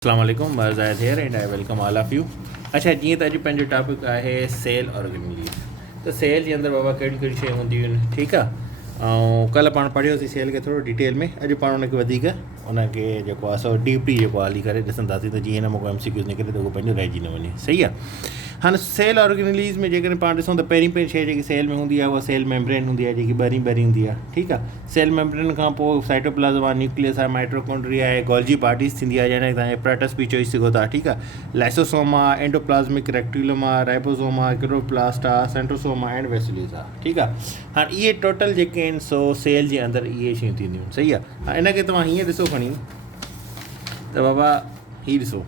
अस्सलाम वालेकुम Zahid here and I welcome all of you. अच्छा जीअं त अॼु पंहिंजो टॉपिक आहे सेल ऑर्गेनिलीज़। त सेल जे अंदरि बाबा कहिड़ियूं कहिड़ियूं शयूं हूंदियूं आहिनि, ठीकु आहे। ऐं कल्ह पाण पढ़ियोसीं सेल खे थोरो डिटेल में, अॼु पाण उनखे वधीक उनखे जेको आहे सो डीपली जेको हली करे ॾिसंदासीं त जीअं हिन में को MCQs निकिरे त उहो पंहिंजो रहिजी न वञे। सही आहे। हाणे सेल ऑर्गेनिलीज़ में जेकॾहिं पाण ॾिसूं त पहिरीं शइ जेकी सेल में हूंदी आहे उहा सेल मेम्ब्रेन हूंदी आहे, जेकी ॿरी हूंदी आहे, ठीकु आहे। सेल मेम्ब्रेन खां पोइ साइटोप्लाज़्म आहे, न्यूक्लियस आहे, माइटोकॉन्ड्रिया आहे, गोल्जी बॉडीज़ थींदी आहे, जंहिंखे तव्हां एपरेटस बि चई सघो था, ठीकु आहे। लाइसोसोम आहे, एंडोप्लाज़्मिक रेक्टिकुलम आहे, राइबोसोम आहे, क्लोरोप्लास्ट आहे, सेंट्रोसोम आहे, एंड वेसिल्यूस आहे, ठीकु आहे। हाणे इहे टोटल जेके आहिनि सो सेल जे अंदरि इहे शयूं थींदियूं आहिनि। सही आहे। हाणे इनखे तव्हां हीअं ॾिसो खणी त बाबा हीअ ॾिसो,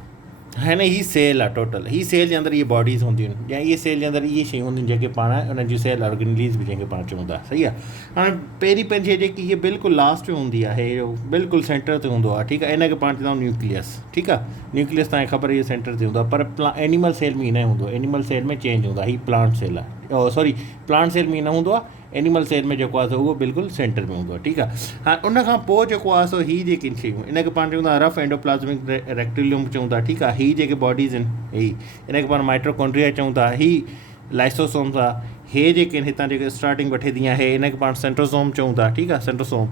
हाणे ही सेल आहे टोटल, ही सेल जे अंदरि इहे बॉडीज़ हूंदियूं आहिनि, या इहे सेल जे अंदरि इहे शयूं हूंदियूं आहिनि जेके पाण उन्हनि जी सेल ऑर्गेनिलीज़ बि जंहिंखे पाण चऊं था। सही आहे। हाणे पहिरीं शइ जेकी इहे बिल्कुलु लास्ट में हूंदी आहे, बिल्कुलु सेंटर ते हूंदो आहे, ठीकु आहे। इनखे पाण चवंदा आहियूं न्यूक्लियस, ठीकु आहे। न्यूक्लियस तव्हांखे ख़बर आहे इहो सेंटर ते हूंदो आहे, पर एनिमल सेल में हीअ न हूंदो आहे। एनिमल सेल में चेंज हूंदो आहे, हीअ प्लांट सेल आहे, सॉरी प्लांट सेल में हीअ न हूंदो आहे। एनिमल सेल में जेको आहे सो उहो बिल्कुलु सेंटर में हूंदो आहे, ठीकु आहे। हाणे उनखां पोइ जेको आहे सो हीअ जेकी शयूं, इनखे पाण चवंदा आहियूं रफ एंडोप्लाज़्मिक रेक्टिकुलम चऊं था, ठीकु आहे। हीअ जेके बॉडीज़ आहिनि ही, इनखे पाण माइटोकॉन्ड्रिया चऊं था, ही लाइसोसोम्स आहे। हे जेके आहिनि हितां जेके स्टार्टिंग वठे थी आहे, इनखे पाण सेंट्रोसोम चऊं था, ठीकु आहे, सेंट्रोसोम।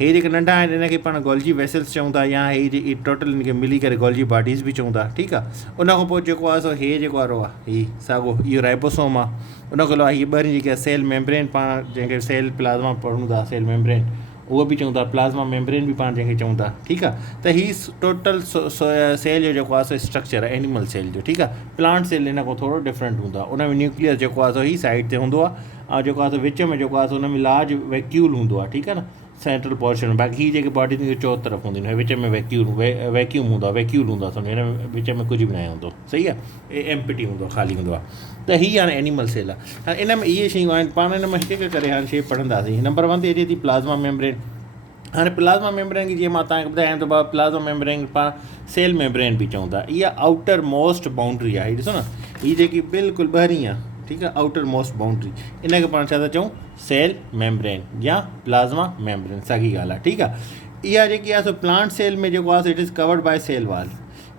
हे जेके नंढा आहिनि इनखे पाण गोल्जी वेसल्स चऊं था, या हे टोटल इनखे मिली करे गोल्जी बॉडीज़ बि चऊं था, ठीकु आहे। उनखां पोइ जेको आहे सो हे जेको वारो आहे ही साॻियो, इहो राइबोसोम आहे। उनखां अलावा हीअ ॿारहीं जेकी आहे सेल मेम्ब्रेन, पाण जंहिंखे सेल प्लाज़्मा पढ़ूं था, सेल मेम्ब्रेन उहो बि चऊं था, प्लाज़्मा मेम्ब्रेन बि पाण जंहिंखे चऊं था, ठीकु आहे। त हीअ टोटल सेल जो जेको आहे सो स्ट्रक्चर आहे एनिमल सेल जो, ठीकु आहे। प्लांट सेल इन खां थोरो डिफरेंट हूंदो आहे, उन में न्यूक्लियस जेको आहे सो ही साइड ते हूंदो आहे, ऐं जेको आहे सो विच में जेको आहे सो उन में लार्ज वैक्यूल हूंदो आहे, ठीकु आहे न, सेंट्रल पोर्शन। बाक़ी हीअ जेके बॉडी थींदियूं चौ तरफ़ हूंदियूं आहिनि, विच में वैक्यूम हूंदो आहे, वैक्यूल हूंदो आहे, सम्झो हिन में विच में कुझु बि न हूंदो। सही आहे। एम्प्टी हूंदो आहे, ख़ाली हूंदो आहे। त हीअ हाणे एनिमल सेल आहे। हाणे इन में इहे शयूं आहिनि, पाण हिन में हिकु हिकु करे हाणे शइ पढ़ंदासीं। नंबर 1 ते अचे थी प्लाज़्मा मेम्ब्रेन। हाणे प्लाज़्मा मेम्ब्रेन खे जीअं मां तव्हांखे ॿुधायां थो, प्लाज़्मा मेम्ब्रेन पाण सेल मेम्ब्रेन बि चऊं था। इहा आउटर मोस्ट बाउंड्री आहे, हीअ ॾिसो न, हीअ जेकी बिल्कुलु ॿाहिरीं आहे, ठीकु आहे, आउटर मोस्ट बाउंड्री, इनखे पाण छा था चऊं, सेल मेम्ब्रेन या प्लाज़्मा मेम्ब्रेन, साॻी ॻाल्हि आहे, ठीकु आहे। इहा जेकी आहे सो प्लांट सेल में जेको आहे so it is covered by cell wall.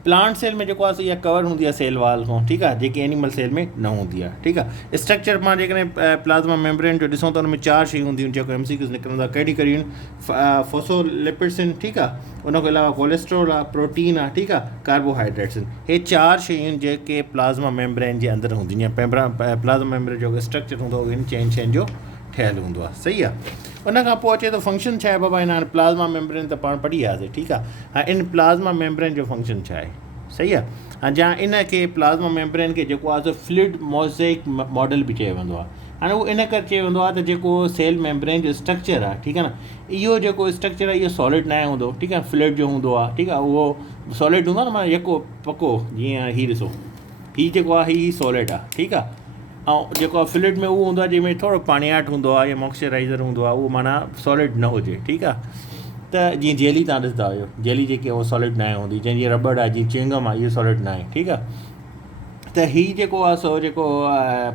Plant cell में जेको आहे सो इहा कवर हूंदी आहे सेल वॉल खां, ठीकु आहे, जेकी एनिमल सेल में न हूंदी आहे, ठीकु आहे। स्ट्रक्चर पाण जेकॾहिं प्लाज़्मा मेम्ब्रेन जो ॾिसूं त हुन में 4 शयूं हूंदियूं आहिनि जेको MCQs निकिरंदा। कहिड़ी कहिड़ियूं आहिनि, फोसोलिपिड्स आहिनि, ठीकु आहे। उनखां अलावा कोलेस्ट्रोल आहे, प्रोटीन आहे, ठीकु आहे, कार्बोहाइड्रेट्स आहिनि। हे 4 शयूं आहिनि जेके प्लाज़्मा मेम्ब्रेन जे अंदरि हूंदियूं आहिनि। प्लाज़्मा मेम्ब्रेन जो स्ट्रक्चर हूंदो आहे इन 4 शयुनि जो ठहियलु हूंदो आहे। सही आहे। उनखां पोइ अचे थो फंक्शन छा आहे बाबा, हिन हाणे प्लाज़्मा मेम्ब्रेन त पाण पढ़ी वियासीं, ठीकु आहे। हाणे इन प्लाज़्मा मेम्ब्रेन जो फंक्शन छा आहे। सही आहे। हाणे जा इनखे प्लाज़्मा मेम्ब्रेन खे जेको आहे सो फ्लूइड मोज़ेक मॉडल बि चयो वेंदो आहे। हाणे उहो इन करे चयो वेंदो आहे त जेको सेल मेम्ब्रेन जो स्ट्रक्चर आहे, ठीकु आहे न, इहो जेको स्ट्रक्चर आहे इहो सॉलिड न हूंदो, ठीकु आहे, फ्लूइड जो हूंदो आहे, ठीकु आहे। उहो सॉलिड हूंदो आहे न, माना यको पको, जीअं हीअ ॾिसो, हीअ जेको आहे हीअ सॉलिड आहे, ठीकु आहे। ऐं जेको आहे फ्लूइड में उहो हूंदो आहे जंहिंमें थोरो पाणियाट हूंदो आहे या मॉइस्चराइज़र हूंदो आहे, उहो माना सॉलिड न हुजे, ठीकु आहे। त जीअं जेली तव्हां ॾिसंदा आहियो, जेली जेकी आहे उहा सॉलिड न हूंदी, जंहिंजी रबड़ आहे, जीअं चिंगम आहे, इहो सॉलिड न आहे, ठीकु आहे। त हीअ जेको आहे सो जेको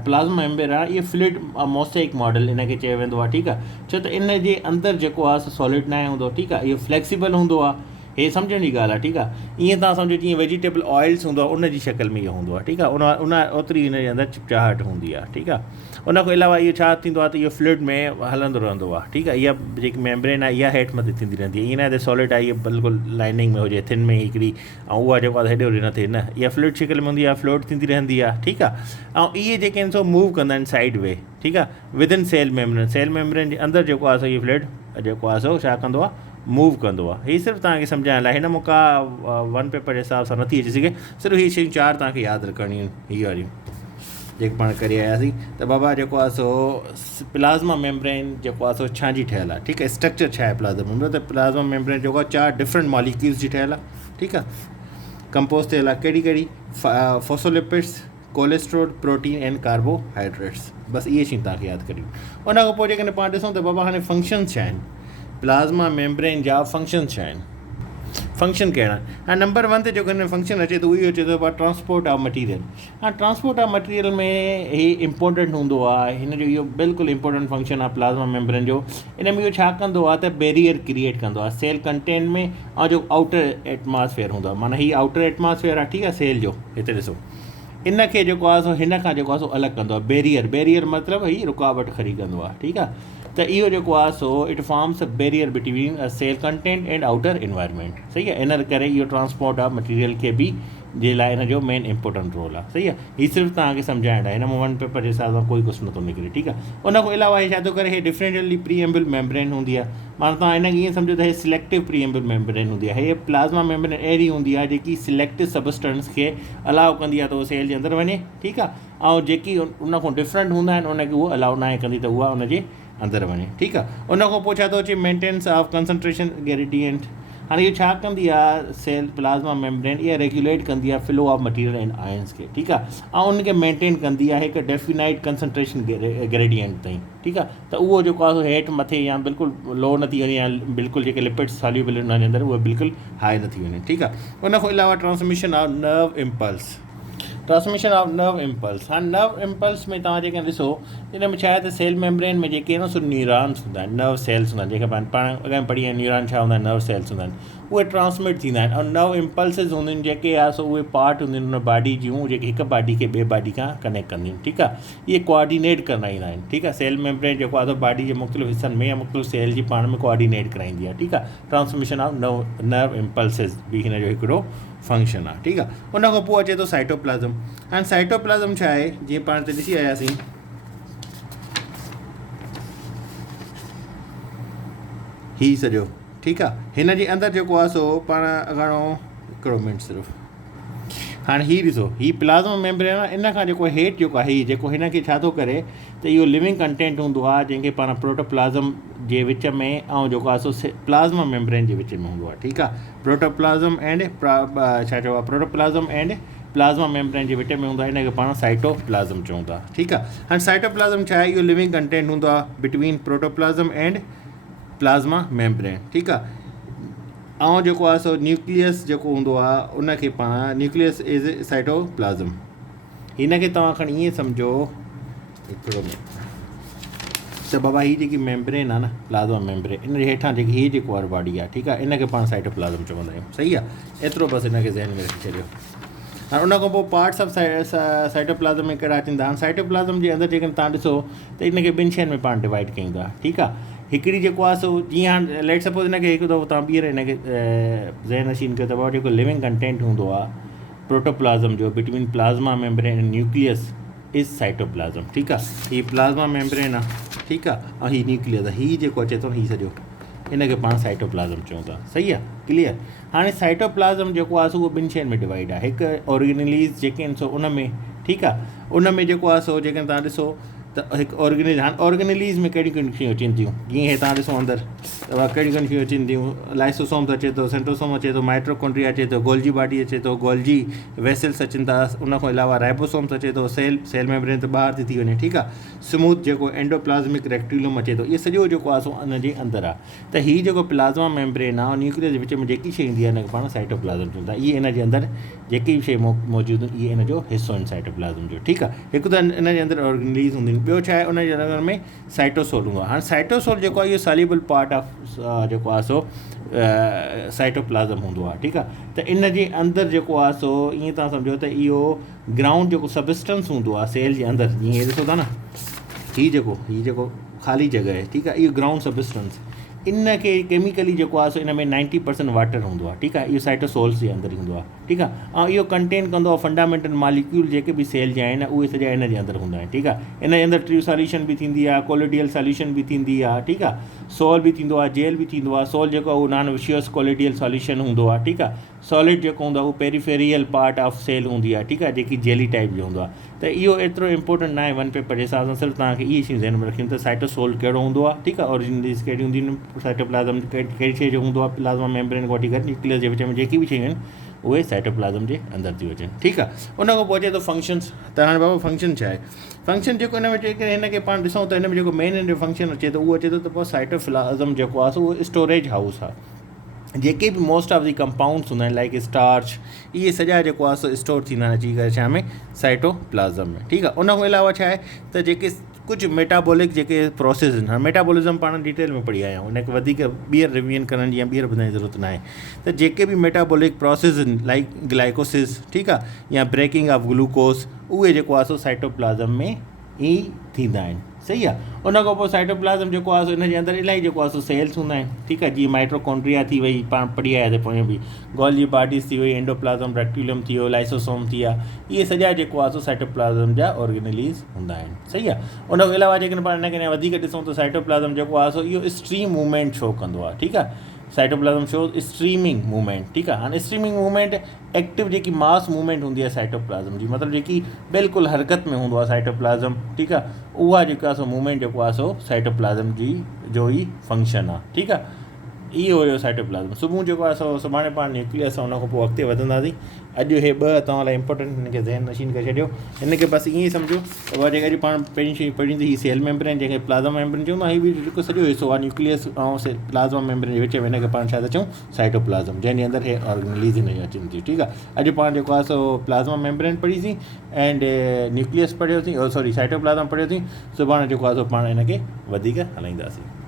प्लाज़्मा मेम्ब्रेन आहे, इहो फ्लूइड मोज़ेक मॉडल इनखे चयो वेंदो आहे, ठीकु आहे। छो त इन जे अंदरि जेको आहे सो सॉलिड न हूंदो, ठीकु आहे। इहो फ्लैक्सिबल हूंदो आहे, हे सम्झण जी ॻाल्हि आहे, ठीकु आहे। ईअं तव्हां सम्झो जीअं वेजिटेबल ऑइल्स हूंदो आहे, उन जी शक्ल में इहो हूंदो आहे, ठीकु आहे। उन ओतिरी हिन जे अंदरि चिपचाहट हूंदी आहे, ठीकु आहे। उनखां अलावा इहो छा थींदो आहे त इहो फ्लूइड में हलंदो रहंदो आहे, ठीकु आहे। इहा जेकी मेम्ब्रेन आहे इहा हेठि मथे थींदी रहंदी आहे, ईअं न आहे त सॉलिड आहे, इहा बिल्कुलु लाइनिंग में हुजे, थिन में हिकिड़ी, ऐं उहा जेको आहे हेॾे होॾे न थिए, न, इहा फ्लूइड शिकल में हूंदी आहे, फ्लोट थींदी रहंदी आहे, ठीकु आहे। ऐं इहे जेके आहिनि सो मूव कंदा आहिनि साइड वे, ठीकु आहे, within cell membrane. Cell membrane जे अंदरि जेको आहे सो इहो फ्लूइड जेको आहे सो छा कंदो आहे, मूव कंदो आहे। हीअ सिर्फ़ु तव्हांखे सम्झाइण लाइ, हिन में का 1 पेपर जे हिसाब सां नथी अची सघे, सिर्फ़ु हीअ शयूं 4 तव्हांखे यादि रखणियूं आहिनि, हीअ वारियूं जेके पाण करे आयासीं। त बाबा जेको आहे सो प्लाज़्मा मेम्ब्रेन जेको आहे सो छांजी ठहियलु आहे, ठीकु आहे। स्ट्रक्चर छा आहे प्लाज़्मा मेम्ब्रेन, त प्लाज़्मा मेम्ब्रेन जेको आहे 4 डिफरेंट मॉलिक्यूल्स जी ठहियलु आहे, ठीकु आहे, कंपोज़ थियल आहे। कहिड़ी कहिड़ी, फोसोलिपिड्स, कोलेस्ट्रोल, प्रोटीन एंड कार्बोहाइड्रेट्स, बसि इहे शयूं तव्हांखे यादि करियूं। उनखां पोइ जेकॾहिं पाण ॾिसूं त बाबा हाणे फंक्शन्स छा आहिनि, प्लाज़्मा मेम्ब्रेन जा फंक्शन्स छा आहिनि। फंक्शन कहिड़ा ऐं नंबर 1 ते जेको हिन में फंक्शन अचे थो उहो अचे थो ट्रांसपोर्ट ऑफ मटीरियल। हाणे ट्रांसपोर्ट ऑफ मटीरियल में ही इंपॉर्टेंट हूंदो आहे, हिन जो इहो बिल्कुलु इंपॉर्टेंट फंक्शन आहे प्लाज़्मा मेम्ब्रेन जो। इन में इहो छा कंदो आहे त बैरियर क्रिएट कंदो आहे सेल कंटेंट में, ऐं जो आउटर एटमॉस्फेयर हूंदो आहे, माना हीअ आउटर एटमॉस्फेयर आहे, ठीकु आहे, सेल जो। हिते ॾिसो इन खे जेको आहे सो हिन खां जेको आहे सो अलॻि कंदो आहे, बैरियर मतिलबु हीअ रुकावट खड़ी कंदो आहे, ठीकु आहे। त इहो जेको आहे so it forms a barrier between a cell content and outer environment, सही आहे। इन करे इहो ट्रांसपोर्ट ऑफ मटीरियल खे बि जे लाइ हिन जो मेन इंपॉर्टेंट रोल आहे, सही आहे। हीअ सिर्फ़ु तव्हांखे सम्झाइणु आहे, हिन में 1 पेपर जे हिसाब सां कोई कुझु नथो निकिरे, ठीकु आहे। उन खां अलावा हे छा थो करे, हे डिफरेंशियली प्रीएम्बल मेम्ब्रेन हूंदी आहे, माना तव्हां हिन खे ईअं सम्झो त हे सिलेक्टिव प्रीएम्बल मेम्ब्रेन हूंदी आहे। हे प्लाज़्मा मेम्ब्रेन अहिड़ी हूंदी आहे जेकी सिलेक्टिव सबस्टेंस खे अलाउ कंदी आहे त उहो सेल जे अंदरि वञे, ठीकु आहे। ऐं जेकी उन खां डिफरेंट हूंदा आहिनि उनखे उहो अलाउ न आहे कंदी त उहा उनजे अंदरि वञे, ठीकु आहे। उन खां पोइ छा थो अचे, मेंटेनेंस ऑफ कंसंट्रेशन ग्रेडियंट। हाणे इहो छा कंदी आहे, सेल प्लाज़्मा मेम्ब्रेन इहा रेगुलेट कंदी आहे flow of material and ions खे, ठीकु आहे। ऐं उनखे मेंटेन कंदी आहे हिकु डेफिनाइट कंसंट्रेशन ग्रेडियंट ताईं, ठीकु आहे। त उहो जेको आहे हेठि मथे या बिल्कुलु लो न थी वञे, या बिल्कुलु जेके लिपिड्स सॉल्यूबल आहिनि उनजे अंदरि उहे बिल्कुलु हाई न थी वञे, ठीकु आहे। उन खां अलावा transmission of nerve impulse, transmission of nerve impulse. हाणे नर्व इम्पल्स में तव्हां जेके ॾिसो इन में छा आहे त सेल मेम्ब्रेन में जेके न सो न्यूरॉन्स हूंदा आहिनि, नर्व सेल्स हूंदा आहिनि, जेके पाण अॻियां पढ़ी आहिनि न्यूरॉन छा हूंदा आहिनि, नर्व सेल्स हूंदा आहिनि, उहे ट्रांसमिट थींदा आहिनि। ऐं नर्व इम्पल्सिस हूंदियूं आहिनि जेके आहे सो उहे पार्ट हूंदियूं आहिनि उन बॉडी जूं जेके हिकु बॉडी खे ॿिए बॉडी खां कनेक्ट कंदियूं आहिनि, ठीकु आहे। इहे कोऑर्डिनेट कराईंदा आहिनि, ठीकु आहे। सेल मेम्ब्रेन जेको आहे बॉडी जे मुख़्तलिफ़ हिसनि में या मुख़्तलिफ़ सेल जी पाण में कोऑर्डिनेट कराईंदी आहे, ठीकु आहे। ट्रांसमिशन ऑफ नर्व इम्पल्सिस बि हिन जो हिकिड़ो फंक्शन आहे, ठीकु आहे। उन खां पोइ अचे थो साइटोप्लाज़म। हाणे साइटोप्लाज़म छा आहे, जीअं पाण हिते ॾिसी आयासीं, हीअ सॼो, ठीकु आहे। हिन जे अंदरि जेको आहे सो पाण घणो हिकिड़ो मिंट सिर्फ़ु, हाणे हीअ ॾिसो, हीअ प्लाज़्मा मेम्ब्रेन आहे, इन खां जेको हेठि जेको आहे हीअ जेको हिन खे छा थो करे त इहो लिविंग कंटेंट हूंदो आहे जंहिंखे पाण प्रोटोप्लाज़म जे विच में ऐं जेको आहे सो प्लाज़्मा मेम्ब्रेन जे विच में हूंदो आहे, ठीकु आहे। प्रोटोप्लाज़म एंड छा चइबो आहे, प्रोटोप्लाज़म एंड प्लाज़्मा मेम्ब्रेन जे विच में हूंदो आहे, हिन खे पाण साइटोप्लाज़म चऊं था, ठीकु आहे। हाणे साइटोप्लाज़म छा आहे, इहो लिविंग कंटेंट हूंदो आहे बिटवीन प्रोटोप्लाज़म एंड प्लाज़्मा मेम्ब्रेन, ठीकु आहे। ऐं जेको आहे सो न्यूक्लियस जेको हूंदो आहे उनखे पाण न्यूक्लियस इज़ साइटोप्लाज़म। हिन खे तव्हां खणी ईअं सम्झो हिकिड़ो त बाबा हीअ जेकी मेम्ब्रेन आहे न, प्लाज़्मा मेम्ब्रेन, इन जे हेठां जेकी हीअ जेको आहे बॉडी आहे, ठीकु आहे, इन खे पाण साइटोप्लाज़म चवंदा आहियूं, सही आहे। एतिरो बसि हिन खे ज़हन में रखी छॾियो। हाणे उन खां पोइ पार्ट्स ऑफ साइटोप्लाज़म में कहिड़ा अचनि था। हाणे साइटोप्लाज़म जे अंदरि जेकॾहिं तव्हां ॾिसो त इन खे ॿिनि शयुनि में पाण डिवाइड कयूं था, ठीकु आहे। हिकिड़ी जेको आहे सो जीअं हाणे लेट सपोज़ हिन खे हिकु दफ़ो तव्हां ॿीहर हिन खे ज़हन नशीन कयो त बाबा जेको लिविंग कंटेंट हूंदो आहे प्रोटोप्लाज़म जो between plasma membrane and nucleus is cytoplasm, ठीकु आहे। हीअ प्लाज़्मा मेम्ब्रेन आहे, ठीकु आहे, ऐं हीअ न्यूक्लियस आहे। हीअ जेको अचे थो हीअ सॼो हिन खे पाण साइटोप्लाज़म चऊं था, सही आहे, क्लियर। हाणे साइटोप्लाज़म जेको आहे सो उहो ॿिनि शयुनि में डिवाइड आहे, हिकु ऑर्गेनिलीज़ जेके आहिनि सो उन में, ठीकु आहे। उन में जेको आहे सो जेकॾहिं तव्हां ॾिसो त हिकु ऑर्गेनिल, हाणे ऑर्गेनिलीज़ में कहिड़ियूं कहिड़ियूं शयूं अचनि थियूं, जीअं हे तव्हां ॾिसो अंदरि त कहिड़ियूं कहिड़ियूं शयूं अचनि थियूं, लाइसोसोम्स अचे थो, सेंट्रोसोम अचे थो, माइट्रोकॉन्ड्रिया अचे थो, गोल्जी बॉडी अचे थो, गोल्जी वेसल्स अचनि था, उन खां अलावा राइबोसोम्स अचे थो, सेल मेम्ब्रेन त ॿाहिरि थी वञे, ठीकु आहे। स्मूथ जेको एंडोप्लाज़मिक रेक्टिकुलम अचे थो, इहो सॼो जेको आहे सो उन जे अंदरि आहे। त हीअ जेको प्लाज़्मा मेम्ब्रेन आहे न्यूक्लियस जे विच में जेकी शइ ईंदी आहे हिन खे पाण साइटोप्लाज़म चवंदा था। इहे इन जे अंदरि जेकी बि शइ मौजूदु इहे इन जो हिसो आहिनि साइटोप्लाज़म जो, ठीकु आहे। हिकु त इन जे अंदरि ऑर्गेनिलीज़ हूंदियूं आहिनि, ॿियो छा आहे उन जे अंदरि में साइटोसोल हूंदो आहे। हाणे साइटोसोल जेको आहे इहो सॉल्यूबल पार्ट ऑफ जेको आहे सो साइटोप्लाज़म हूंदो आहे, ठीकु आहे। त इन जे अंदरि जेको आहे सो ईअं तव्हां सम्झो त इहो ग्राउंड जेको सबस्टेंस हूंदो आहे सेल जे अंदरि, जीअं हे ॾिसो था न, हीअ जेको ख़ाली जॻह आहे, ठीकु आहे, इहो ग्राउंड सबस्टेंस, इन खे केमिकली जेको आहे सो इन में 90% वाटर हूंदो आहे, ठीकु आहे। इहो साइटोसोल्स जे अंदरि हूंदो आहे, ठीकु आहे। ऐं इहो कंटेन कंदो आहे फंडामेंटल मॉलिक्यूल जेके बि सेल जा आहिनि उहे सॼा इन जे अंदरि हूंदा आहिनि, ठीकु आहे। इन जे अंदरि ट्रू सॉल्यूशन बि थींदी आहे, कोलोडियल सॉल्यूशन बि थींदी आहे, ठीकु आहे। सोल बि थींदो आहे, जेल बि थींदो आहे। सोल जेको आहे उहो नॉन विशियस कोलोडियल सॉल्यूशन हूंदो आहे, ठीकु आहे। सॉलिड जेको हूंदो आहे उहो पेरीफेरियल पार्ट ऑफ सेल हूंदी आहे, ठीकु आहे, जेकी जेली टाइप जो हूंदो आहे। त इहो एतिरो इंपॉर्टेंट न आहे वन पेपर जे हिसाब सां, सिर्फ़ु तव्हांखे इहे शयूं ज़हन में रखियूं त साइटोसोल कहिड़ो हूंदो आहे, ठीकु आहे, ऑरिजिनलीज़ कहिड़ी हूंदियूं आहिनि, साइटोप्लाज़म कहिड़ी शइ जो हूंदो आहे, प्लाज़्मा मेम्ब्रेन खां वठी करे न्यूक्लियस जे विच में जेकी बि शयूं आहिनि उहे साइटोप्लाज़म जे अंदरि थियूं अचनि, ठीकु आहे। उन खां पोइ अचे थो फंक्शन्स। त हाणे बाबा फंक्शन छा आहे? फंक्शन जेको हिन में जेके हिन खे पाण ॾिसूं त हिन में जेको मेन हिन जो फंक्शन अचे थो उहो अचे थो त पोइ साइटोप्लाज़म जेको आहे सो उहो स्टोरेज हाउस आहे। जेके भी मोस्ट ऑफ दी कंपाउंड्स हूंदा आहिनि लाइक स्टार्च, इहे सॼा जेको आहे सो स्टोर थींदा आहिनि अची करे छा में, साइटोप्लाज़म में। ठीकु आहे। उन खां अलावा छा आहे त जेके कुझु मेटाबॉलिक जेके प्रोसेस आहिनि, मेटाबॉलिज़म पाण डिटेल में पढ़ी आया आहियूं, हुनखे वधीक ॿीहर रिविजन करण जी या ॿीहर ॿुधाइण जी ज़रूरत न आहे। त जेके बि मेटाबॉलिक प्रोसेस आहिनि लाइक ग्लाइकोसिस, ठीकु आहे, या ब्रेकिंग ऑफ ग्लूकोस, उहे जेको आहे सो साइटोप्लाज़म में ई थींदा आहिनि। सही आहे। उन खां पोइ साइटोप्लाज़म जेको आहे सो हिनजे अंदरि इलाही जेको आहे सो सेल्स हूंदा आहिनि। ठीकु आहे। जीअं माइट्रोकॉन्ड्रिया थी वई, पाण पढ़ी आयासीं पोइ बि, गोल्गी बॉडीज़ थी वई, एंडोप्लाज़म रेक्टिकुलम थी वियो, लाइसोसोम थी विया, इहे सॼा जेको आहे सो साइटोप्लाज़म जा ऑर्गेनेलीज़ हूंदा आहिनि। सही आहे। उन खां अलावा जेकॾहिं पाण हिनखे वधीक ॾिसूं त साइटोप्लाज़म जेको आहे सो इहो स्ट्रीम मूवमेंट शो कंदो आहे। ठीकु आहे। साइटोप्लाज़म शोज़ स्ट्रीमिंग मूवमेंट। ठीकु आहे। हाणे स्ट्रीमिंग मूवमेंट एक्टिव जेकी मास मूवमेंट हूंदी आहे साइटोप्लाज़म जी, मतिलबु जेकी बिल्कुलु हरकत में हूंदो आहे साइटोप्लाज़म, ठीकु आहे, उहा जेको आहे सो मूवमेंट जेको आहे सो साइटोप्लाज़म जी जो ई फंक्शन आहे। ठीकु आहे। इहो हुयो साइटोप्लाज़म। सुबुह जेको आहे सो सुभाणे पाण न्यूक्लियस आहे, उन खां पोइ अॻिते वधंदासीं। अॼु हे ॿ तव्हां लाइ इंपॉर्टेंट हिनखे ज़हन नशीन करे छॾियो। हिनखे बसि ईअं ई सम्झो त उहा जेका अॼु पाण पहिरीं शइ पढ़ींदी ही सेल मेम्ब्रेन, जंहिंखे प्लाज़्मा मेम्ब्रेन चऊं था, हीअ बि जेको सॼो हिसो आहे न्यूक्लियस ऐं प्लाज़्मा मेम्ब्रेन जे विच में, हिनखे पाण छा था चऊं, साइटोप्लाज़म, जंहिंजे अंदरि हे ऑर्गेनेलीज़ हिन जूं अचनि थियूं। ठीकु आहे। अॼु पाण जेको आहे सो प्लाज़्मा मेम्ब्रेन पढ़ीसीं एंड न्यूक्लियस पढ़ियोसीं, सॉरी साइटोप्लाज़म पढ़ियोसीं। सुभाणे जेको आहे सो पाण हिनखे वधीक हलाईंदासीं।